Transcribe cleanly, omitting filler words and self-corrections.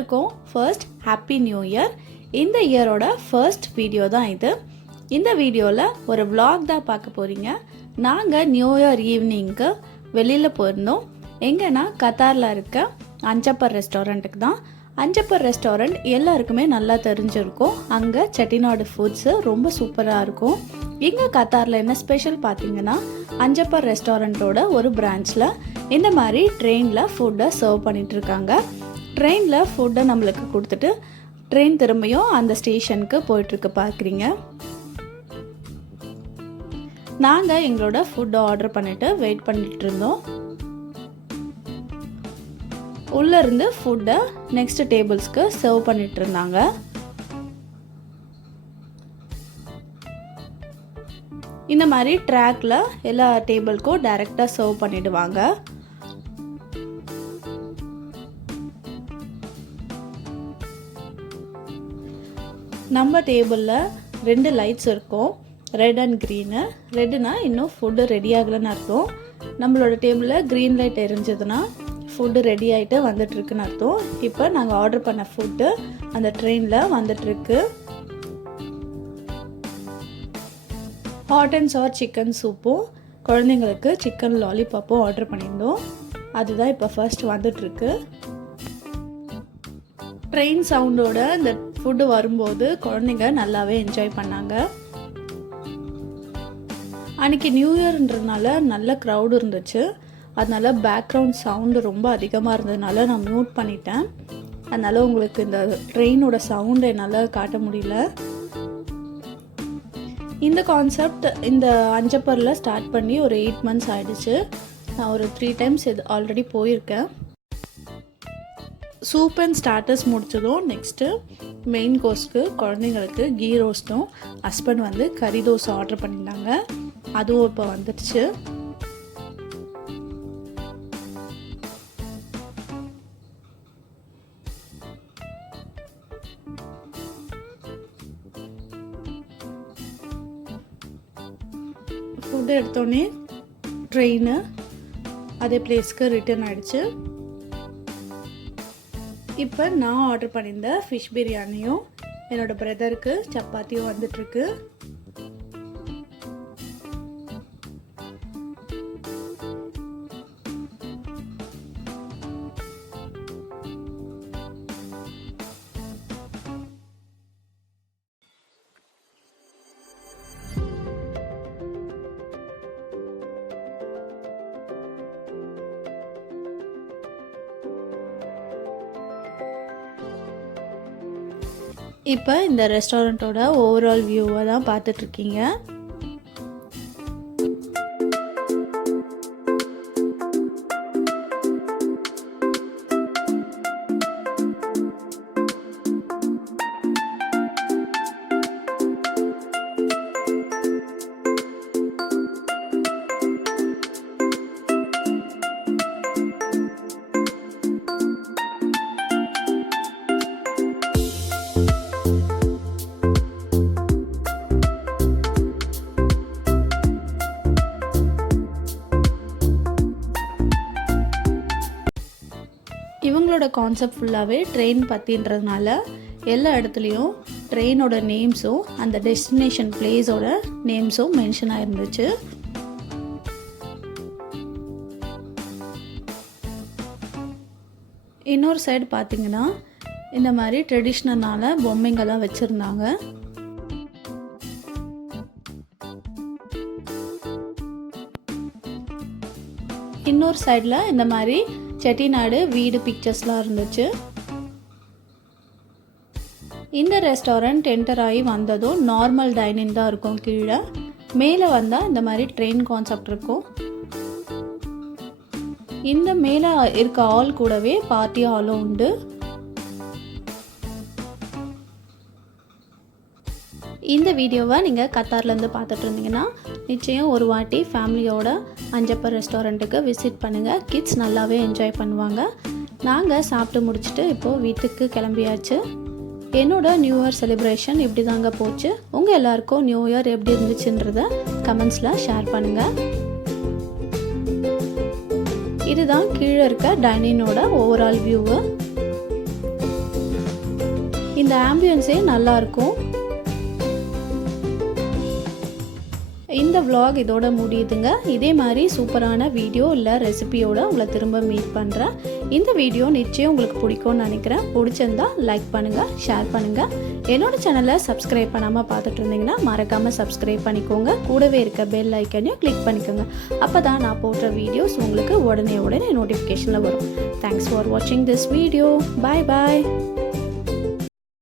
எல்லாருக்கும் first happy new year. இந்த இயரோட first video தான் இது. இந்த வீடியோவில் ஒரு vlog தான் பார்க்க போகிறீங்க. நாங்கள் நியூ இயர் ஈவினிங்க்கு வெளியில் போயிருந்தோம். எங்கன்னா கத்தாரில் இருக்க அஞ்சப்பர் ரெஸ்டாரண்ட்டுக்கு தான். அஞ்சப்பர் ரெஸ்டாரண்ட் எல்லாருக்குமே நல்லா தெரிஞ்சிருக்கும். அங்கே செட்டிநாடு ஃபுட்ஸு ரொம்ப சூப்பராக இருக்கும். இங்கே கத்தாரில் என்ன ஸ்பெஷல் பார்த்தீங்கன்னா, அஞ்சப்பர் ரெஸ்டாரண்ட்டோட ஒரு பிரான்ச்சில் இந்த மாதிரி ட்ரெயினில் ஃபுட்டை சர்வ் பண்ணிகிட்ருக்காங்க. ட்ரெயினில் ஃபுட்டை நம்மளுக்கு கொடுத்துட்டு ட்ரெயின் திரும்பியும் அந்த ஸ்டேஷனுக்கு போயிட்டுருக்கு பார்க்குறீங்க. நாங்கள் எங்களோட ஃபுட்டை ஆர்டர் பண்ணிவிட்டு வெயிட் பண்ணிகிட்டு இருந்தோம். உள்ளேருந்து ஃபுட்டை நெக்ஸ்ட் டேபிள்ஸ்க்கு சர்வ் பண்ணிட்டு இருந்தாங்க. இந்த மாதிரி ட்ராக்ல எல்லா டேபிளுக்கும் டைரெக்டாக சர்வ் பண்ணிடுவாங்க. நம்ம டேபிளில் 2 லைட்ஸ் இருக்கும், ரெட் அண்ட் க்ரீனு. ரெட்டுனா இன்னும் ஃபுட்டு ரெடி ஆகலைன்னு அர்த்தம். நம்மளோட டேபிளில் க்ரீன் லைட் எரிஞ்சதுன்னா ஃபுட்டு ரெடி ஆகிட்டு வந்துட்டுருக்குன்னு அர்த்தம். இப்போ நாங்கள் ஆர்டர் பண்ண ஃபுட்டு அந்த ட்ரெயினில் வந்துட்டுருக்கு. ஹாட் அண்ட் சார் சிக்கன் சூப்பும் குழந்தைங்களுக்கு சிக்கன் லாலிபாப்பும் ஆர்டர் பண்ணியிருந்தோம். அதுதான் இப்போ ஃபர்ஸ்ட் வந்துட்டுருக்கு. ட்ரெயின் சவுண்டோட இந்த ஃபுட்டு வரும்போது குழந்தைங்க நல்லாவே என்ஜாய் பண்ணாங்க. அன்றைக்கி நியூ இயர்ன்றதுனால நல்ல க்ரௌடு இருந்துச்சு. அதனால பேக்ரவுண்ட் சவுண்டு ரொம்ப அதிகமாக இருந்ததுனால நான் மியூட் பண்ணிட்டேன். அதனால் உங்களுக்கு இந்த ட்ரெயினோட சவுண்டை என்னால் காட்ட முடியல. இந்த கான்செப்ட் இந்த அஞ்சப்பரில் ஸ்டார்ட் பண்ணி ஒரு 8 months ஆகிடுச்சு. நான் ஒரு 3 times இது ஆல்ரெடி போயிருக்கேன். சூப் அண்ட் ஸ்டார்டர்ஸ் முடிச்சதும் நெக்ஸ்ட்டு மெயின் கோர்ஸ்க்கு குழந்தைங்களுக்கு கீ ரோஸ்ட்டும் ஹஸ்பண்ட் வந்து கறி தோசை ஆர்டர் பண்ணியிருந்தாங்க. அதுவும் இப்போ வந்துடுச்சு. ஃபுட்டு எடுத்தோடனே ட்ரெயின் அதே பிளேஸ்க்கு ரிட்டர்ன் ஆகிடுச்சு. இப்போ நான் ஆர்டர் பண்ணியிருந்த ஃபிஷ் பிரியாணியும் என்னோடய பிரதருக்கு சப்பாத்தியும் வந்துட்டுருக்கு. இப்போ இந்த ரெஸ்டாரண்ட்டோட ஓவரால் வியூவை தான் பார்த்துட்ருக்கீங்க. இவங்களோட கான்செப்ட் ஃபுல்லாகவே ட்ரெயின் பற்றின்றதுனால எல்லா இடத்துலையும் ட்ரெயினோட நேம்ஸும் அந்த டெஸ்டினேஷன் பிளேஸோட நேம்ஸும் மென்ஷன் ஆகிருந்துச்சு. இன்னொரு சைடு பார்த்திங்கன்னா இந்த மாதிரி ட்ரெடிஷ்னலான பொம்மைங்கள்லாம் வச்சுருந்தாங்க. இன்னொரு சைடில் இந்த மாதிரி செட்டிநாடு வீடு பிக்சர்ஸ்லாம் இருந்துச்சு. இந்த ரெஸ்டாரண்ட் என்டர் ஆகி வந்ததும் நார்மல் டைனிங் தான் இருக்கும். கீழே மேலே வந்தால் இந்த மாதிரி ட்ரெயின் கான்செப்ட் இருக்கும். இந்த மேலே இருக்க ஹால் கூடவே பார்ட்டி ஹாலும் உண்டு. இந்த வீடியோவை நீங்கள் கத்தார்லேருந்து பார்த்துட்டு இருந்தீங்கன்னா நிச்சயம் ஒரு வாட்டி ஃபேமிலியோட அஞ்சப்பர் ரெஸ்டாரண்ட்டுக்கு விசிட் பண்ணுங்கள். கிட்ஸ் நல்லாவே என்ஜாய் பண்ணுவாங்க. நாங்கள் சாப்பிட்டு முடிச்சுட்டு இப்போது வீட்டுக்கு கிளம்பியாச்சு. என்னோட நியூ இயர் செலிப்ரேஷன் இப்படி தாங்க போச்சு. உங்கள் எல்லாருக்கும் நியூ இயர் எப்படி இருந்துச்சுன்றத கமெண்ட்ஸில் ஷேர் பண்ணுங்கள். இதுதான் கீழே இருக்க டைனிங்கோட ஓவரால் வியூவு. இந்த ஆம்பியன்ஸே நல்லாயிருக்கும். இந்த vlog இதோட முடியுதுங்க. இதே மாதிரி சூப்பரான வீடியோ இல்லை ரெசிபியோட உங்களை திரும்ப மீட் பண்ணுறேன். இந்த வீடியோ நிச்சயம் உங்களுக்கு பிடிக்கும்னு நினைக்கிறேன். பிடிச்சிருந்தா லைக் பண்ணுங்கள், ஷேர் பண்ணுங்கள். என்னோட சேனலை சப்ஸ்கிரைப் பண்ணாமல் பார்த்துட்டு இருந்தீங்கன்னா மறக்காமல் சப்ஸ்கிரைப் பண்ணிக்கோங்க. கூடவே இருக்க பெல் ஐக்கனையும் கிளிக் பண்ணிக்கோங்க. அப்போ தான் நான் போடுற வீடியோஸ் உங்களுக்கு உடனே நோட்டிஃபிகேஷனில் வரும். தேங்க்ஸ் ஃபார் வாட்சிங் திஸ் வீடியோ. Bye bye.